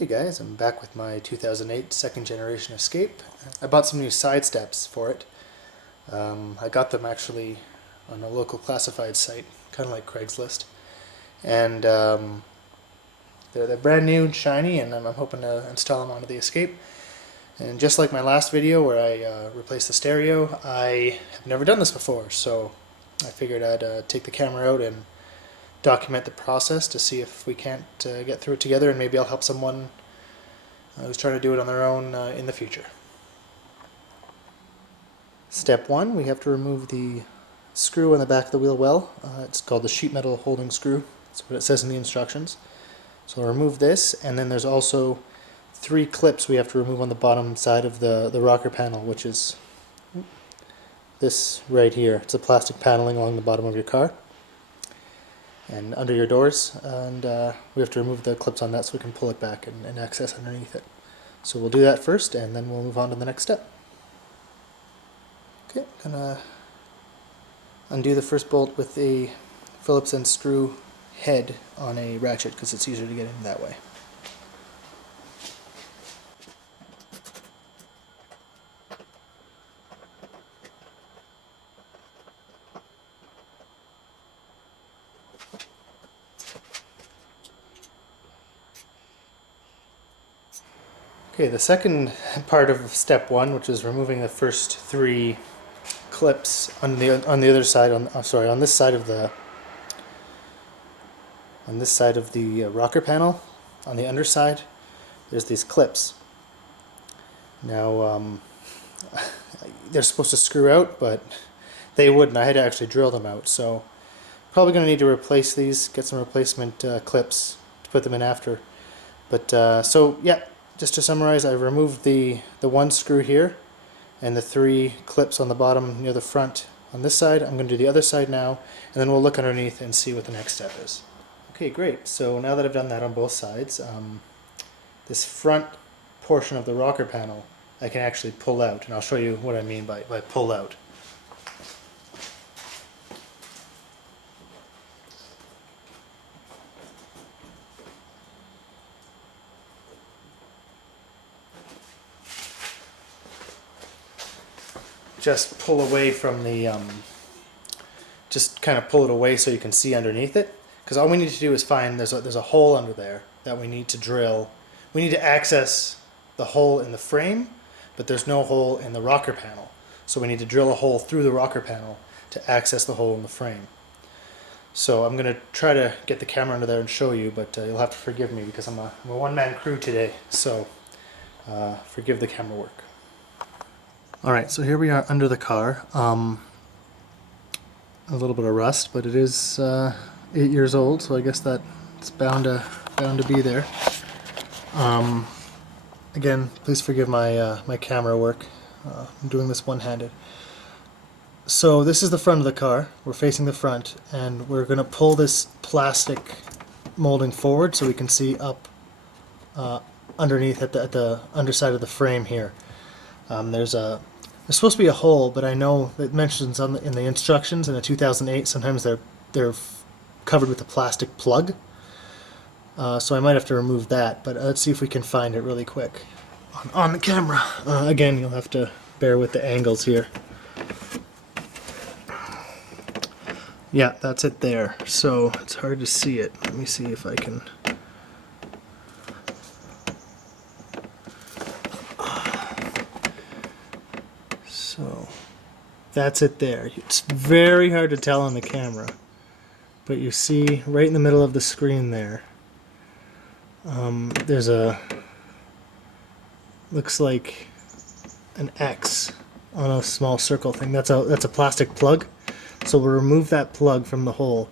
Hey guys, I'm back with my 2008 second generation Escape. I bought some new side steps for it. I got them actually on a local classified site, kind of like Craigslist. And they're brand new and shiny, and I'm hoping to install them onto the Escape. And just like my last video where I replaced the stereo, I have never done this before, so I figured I'd take the camera out and document the process to see if we can't get through it together, and maybe I'll help someone who's trying to do it on their own in the future. Step 1, we have to remove the screw on the back of the wheel well. It's called the sheet metal holding screw. That's what it says in the instructions. So I'll remove this, and then there's also 3 clips we have to remove on the bottom side of the rocker panel, which is this right here. It's a plastic paneling along the bottom of your car and under your doors, and we have to remove the clips on that so we can pull it back and access underneath it. So we'll do that first, and then we'll move on to the next step. Okay, I'm gonna undo the first bolt with a Phillips and screw head on a ratchet because it's easier to get in that way. Okay, the second part of step 1, which is removing the first 3 clips on the other side, on this side of the rocker panel, on the underside, there's these clips. Now they're supposed to screw out, but they wouldn't. I had to actually drill them out, so probably going to need to replace these, get some replacement clips to put them in after. But so yeah. Just to summarize, I removed the 1 screw here and the 3 clips on the bottom near the front on this side. I'm going to do the other side now, and then we'll look underneath and see what the next step is. Okay, great. So now that I've done that on both sides, this front portion of the rocker panel I can actually pull out, and I'll show you what I mean by pull out. Just pull away from the, just kind of pull it away so you can see underneath it. Because all we need to do is find, there's a hole under there that we need to drill. We need to access the hole in the frame, but there's no hole in the rocker panel. So we need to drill a hole through the rocker panel to access the hole in the frame. So I'm going to try to get the camera under there and show you, but you'll have to forgive me because I'm a one-man crew today. So forgive the camera work. Alright, so here we are under the car. A little bit of rust, but it is 8 years old, so I guess that's bound to be there. Again, please forgive my my camera work. I'm doing this one-handed. So this is the front of the car. We're facing the front, and we're going to pull this plastic molding forward so we can see up underneath at the underside of the frame here. There's supposed to be a hole, but I know it mentions in the instructions in the 2008 sometimes they're covered with a plastic plug. So I might have to remove that, but let's see if we can find it really quick on the camera. Again, you'll have to bear with the angles here. Yeah, that's it there. So it's hard to see it. Let me see if I can. So that's it there. It's very hard to tell on the camera, but you see right in the middle of the screen there, there's looks like an X on a small circle thing. That's a plastic plug. So we'll remove that plug from the hole,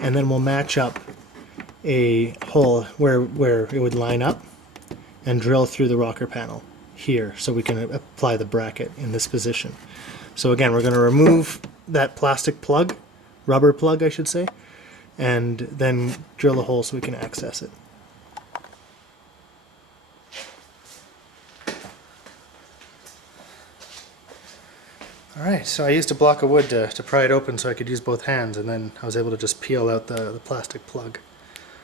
and then we'll match up a hole where it would line up and drill through the rocker panel here so we can apply the bracket in this position. So again, we're going to remove that plastic plug, rubber plug I should say, and then drill a hole so we can access it. Alright, so I used a block of wood to pry it open so I could use both hands, and then I was able to just peel out the plastic plug.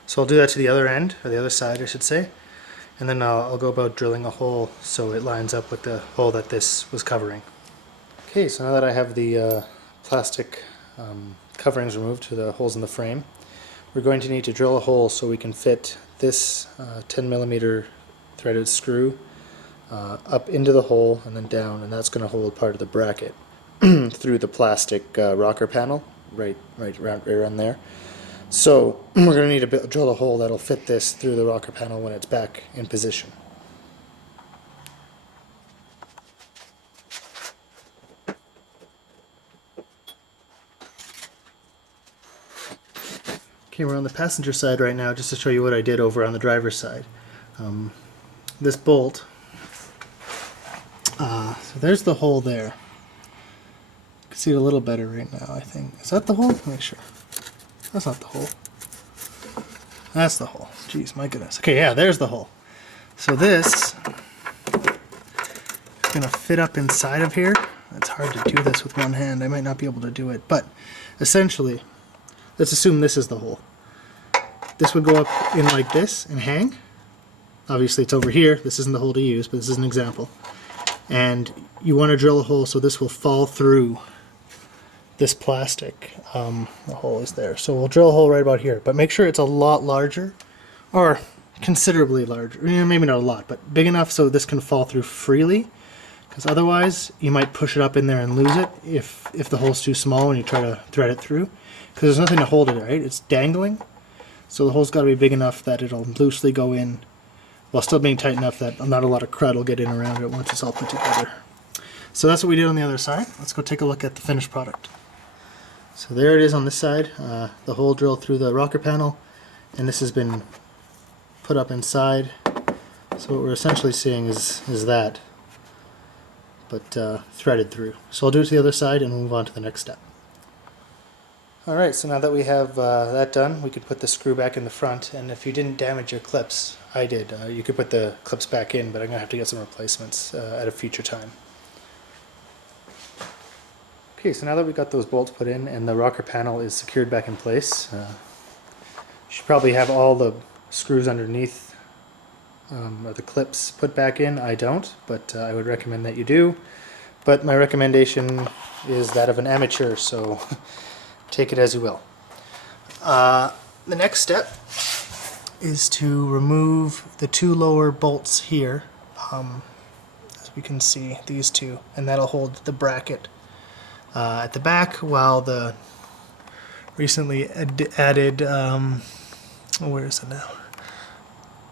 So I'll do that to the other end, or the other side I should say, and then I'll go about drilling a hole so it lines up with the hole that this was covering. Okay, so now that I have the plastic coverings removed to the holes in the frame, we're going to need to drill a hole so we can fit this 10mm threaded screw up into the hole and then down, and that's going to hold part of the bracket through the plastic rocker panel right around there. So we're going to need to drill a hole that'll fit this through the rocker panel when it's back in position. Okay, we're on the passenger side right now just to show you what I did over on the driver's side. This bolt, so there's the hole there. You can see it a little better right now, I think. Is that the hole? Make sure. That's not the hole. That's the hole. Jeez, my goodness. Okay, yeah, there's the hole. So this is going to fit up inside of here. It's hard to do this with one hand. I might not be able to do it, but essentially, let's assume this is the hole. This would go up in like this and hang. Obviously it's over here. This isn't the hole to use, but this is an example. And you want to drill a hole so this will fall through this plastic. The hole is there. So we'll drill a hole right about here, but make sure it's a lot larger, or considerably larger. Maybe not a lot, but big enough so this can fall through freely, because otherwise you might push it up in there and lose it if the hole's too small and you try to thread it through, because there's nothing to hold it, right? It's dangling. So the hole's got to be big enough that it'll loosely go in while still being tight enough that not a lot of crud will get in around it once it's all put together. So that's what we did on the other side. Let's go take a look at the finished product. So there it is on this side, the hole drilled through the rocker panel, and this has been put up inside. So what we're essentially seeing is that, but threaded through. So I'll do it to the other side and we'll move on to the next step. Alright, so now that we have that done, we could put the screw back in the front, and if you didn't damage your clips, I did, you could put the clips back in, but I'm going to have to get some replacements at a future time. Okay, so now that we've got those bolts put in and the rocker panel is secured back in place, you should probably have all the screws underneath or the clips put back in. I don't, but I would recommend that you do. But my recommendation is that of an amateur, so take it as you will. The next step is to remove the two lower bolts here, as we can see, these two, and that'll hold the bracket at the back, while the recently added, where is it now?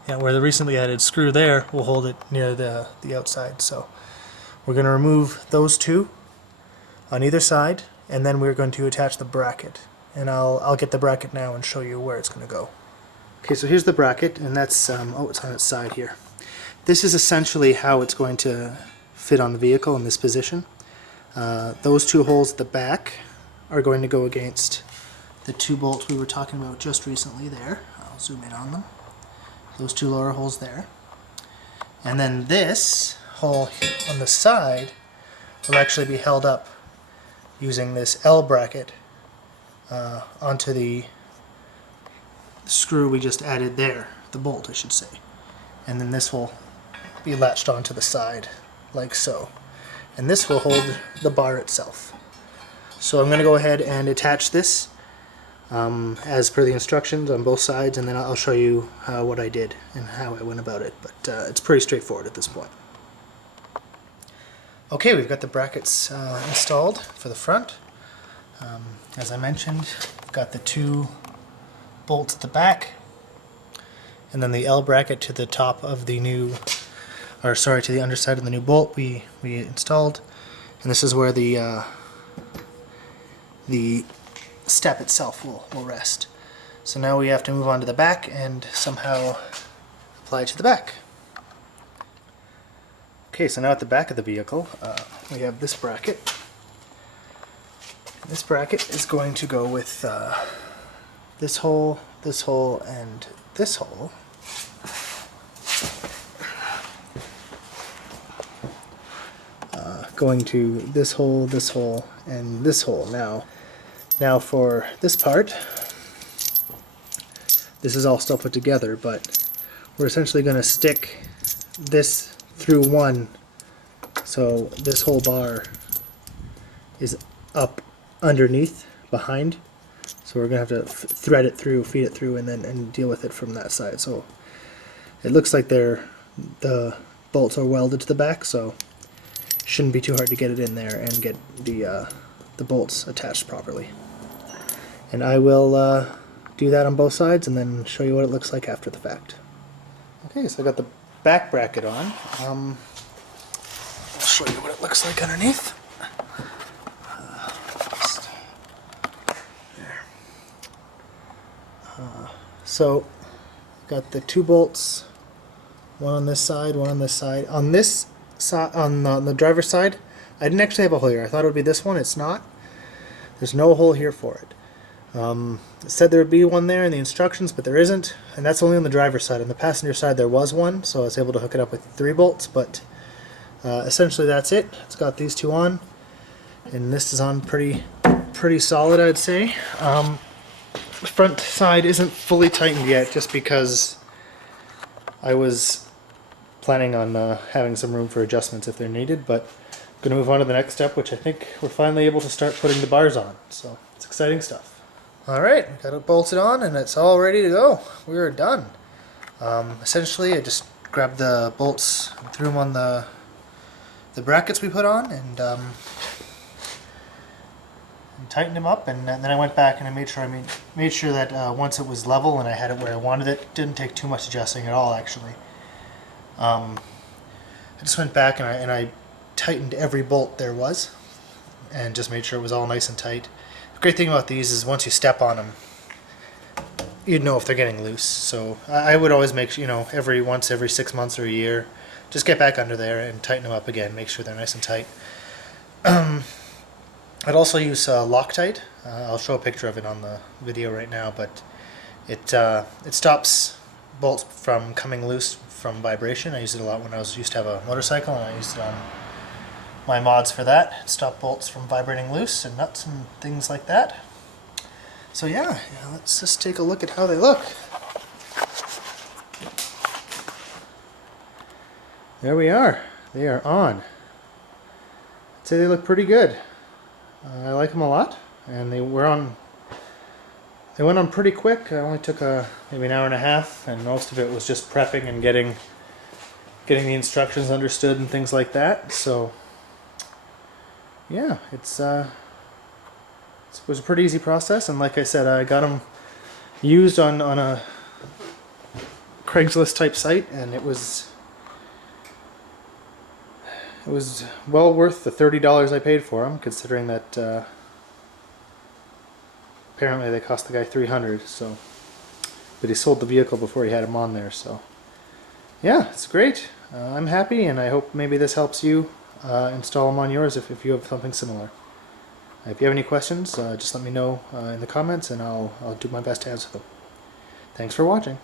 Yeah, where the recently added screw there will hold it near the outside. So we're going to remove those two on either side, and then we're going to attach the bracket. And I'll get the bracket now and show you where it's going to go. Okay, so here's the bracket, and that's, oh, it's on its side here. This is essentially how it's going to fit on the vehicle in this position. Those two holes at the back are going to go against the two bolts we were talking about just recently there. I'll zoom in on them. Those two lower holes there. And then this hole on the side will actually be held up using this L bracket onto the screw we just added there, the bolt I should say. And then this will be latched onto the side like so. And this will hold the bar itself. So I'm going to go ahead and attach this as per the instructions on both sides, and then I'll show you what I did and how I went about it. But it's pretty straightforward at this point. Okay, we've got the brackets installed for the front. As I mentioned, we've got the two bolts at the back, and then the L bracket to the top of the new, or sorry, to the underside of the new bolt we installed. And this is where the step itself will rest. So now we have to move on to the back and somehow apply it to the back. Okay, so now at the back of the vehicle, we have this bracket. This bracket is going to go with this hole, and this hole. Going to this hole, and this hole. Now for this part, this is all still put together, but we're essentially going to stick this through one, so this whole bar is up underneath, behind. So we're going to have to thread it through, feed it through, and then deal with it from that side. So it looks like the bolts are welded to the back, so it shouldn't be too hard to get it in there and get the bolts attached properly. And I will do that on both sides and then show you what it looks like after the fact. Okay, so I got the back bracket on. I'll show you what it looks like underneath. So, got the 2 bolts, one on this side, one on this side. On this side, on the driver's side, I didn't actually have a hole here. I thought it would be this one. It's not. There's no hole here for it. It said there would be one there in the instructions, but there isn't, and that's only on the driver's side. On the passenger side, there was one, so I was able to hook it up with 3 bolts. But essentially, that's it. It's got these 2 on, and this is on pretty solid, I'd say. The front side isn't fully tightened yet, just because I was planning on having some room for adjustments if they're needed, but I'm going to move on to the next step, which I think we're finally able to start putting the bars on, so it's exciting stuff. Alright, got it bolted on and it's all ready to go. We are done. Essentially, I just grabbed the bolts and threw them on the brackets we put on, and tightened them up, and then I went back and I made sure that once it was level and I had it where I wanted it, it didn't take too much adjusting at all, actually. I just went back and I tightened every bolt there was and just made sure it was all nice and tight. The great thing about these is once you step on them, you'd know if they're getting loose. So I would always make sure, every 6 months or a year, just get back under there and tighten them up again, make sure they're nice and tight. I'd also use Loctite. I'll show a picture of it on the video right now, but it stops bolts from coming loose from vibration. I used it a lot when I used to have a motorcycle, and I used it on my mods for that. It stopped bolts from vibrating loose and nuts and things like that. So yeah, let's just take a look at how they look. There we are. They are on. I'd say they look pretty good. I like them a lot, and they went on pretty quick. It only took maybe an hour and a half, and most of it was just prepping and getting the instructions understood and things like that. So yeah, it was a pretty easy process, and like I said, I got them used on a Craigslist type site, and it was well worth the $30 I paid for them, considering that apparently they cost the guy $300. So, but he sold the vehicle before he had them on there. So, yeah, it's great. I'm happy, and I hope maybe this helps you install them on yours if you have something similar. If you have any questions, just let me know in the comments, and I'll do my best to answer them. Thanks for watching.